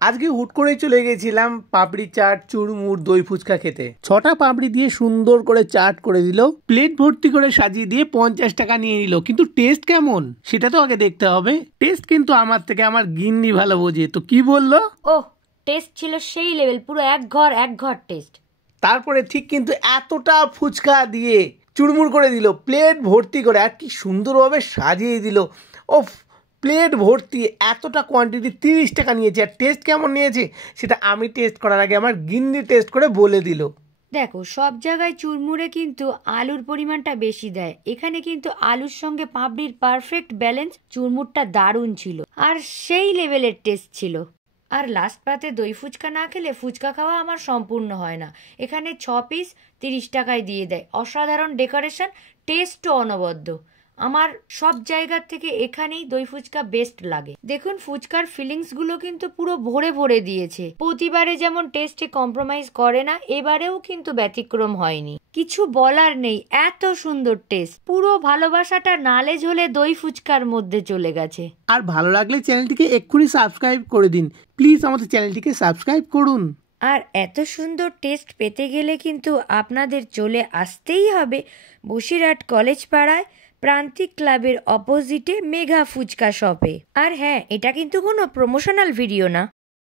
আজকে হুট করে চলে গেছিলাম পাপড়ি চাট, চুরমুর, দই ফুচকা খেতে। 6টা পাপড়ি দিয়ে সুন্দর করে চাট করে দিল, প্লেট ভর্তি করে সাজিয়ে দিয়ে 50 টাকা নিয়ে নিল। কিন্তু টেস্ট কেমন সেটা তো আগে দেখতে হবে। টেস্ট কিন্তু আমার থেকে আমার গিন্নি ভালো বোঝে। তো কি বললো? ওহ, টেস্ট ছিল সেই লেভেল, পুরো এক ঘর টেস্ট। তারপরে ঠিক কিন্তু এতটা ফুচকা দিয়ে চুরমুর করে দিল, প্লেট ভর্তি করে, আর কি সুন্দরভাবে সাজিয়ে দিল। ও প্লেট ভর্তি, এতটা কোয়ান্টিটি, 30 টাকা নিয়েছে। আর টেস্ট কেমন নিয়েছে সেটা আমি টেস্ট করার আগে আমার গিন্নি টেস্ট করে বলে দিল। দেখো, সব জায়গায় চুরমুরে কিন্তু আলুর পরিমাণটা বেশি দেয়, এখানে কিন্তু আলুর সঙ্গে পাপড়ির পারফেক্ট ব্যালেন্স। চুরমুরটা দারুণ ছিল আর সেই লেভেলের টেস্ট ছিল। আর লাস্ট পাতে দই ফুচকা না খেলে ফুচকা খাওয়া আমার সম্পূর্ণ হয় না। এখানে 6 পিস 30 টাকায় দিয়ে দেয়। অসাধারণ ডেকোরেশন, টেস্টও অনবদ্য। আমার সব জায়গার থেকে এখানেই দই ফুচকা বেস্ট লাগে। দেখুন, ফুচকার ফিলিংস গুলো কিন্তু পুরো ভরে ভরে দিয়েছে। প্রতিবারে যেমন টেস্টে কম্প্রোমাইজ করে না, এবারেও কিন্তু ব্যতিক্রম হয়নি। কিছু বলার নেই, এত সুন্দর টেস্ট। পুরো ভালোবাসাটা নালে ঝোলে দই ফুচকার মধ্যে চলে গেছে। আর ভালো লাগলে চ্যানেলটিকে এক্ষুনি সাবস্ক্রাইব করে দিন প্লিজ, আমাদের চ্যানেলটিকে সাবস্ক্রাইব করুন। আর এত সুন্দর টেস্ট পেতে গেলে কিন্তু আপনাদের চলে আসতেই হবে বসিরহাট কলেজ পাড়ায় প্রান্তিক ক্লাবের অপোজিটে মেঘা ফুচকা শপে। আর হ্যাঁ, এটা কিন্তু কোনো প্রমোশনাল ভিডিও না।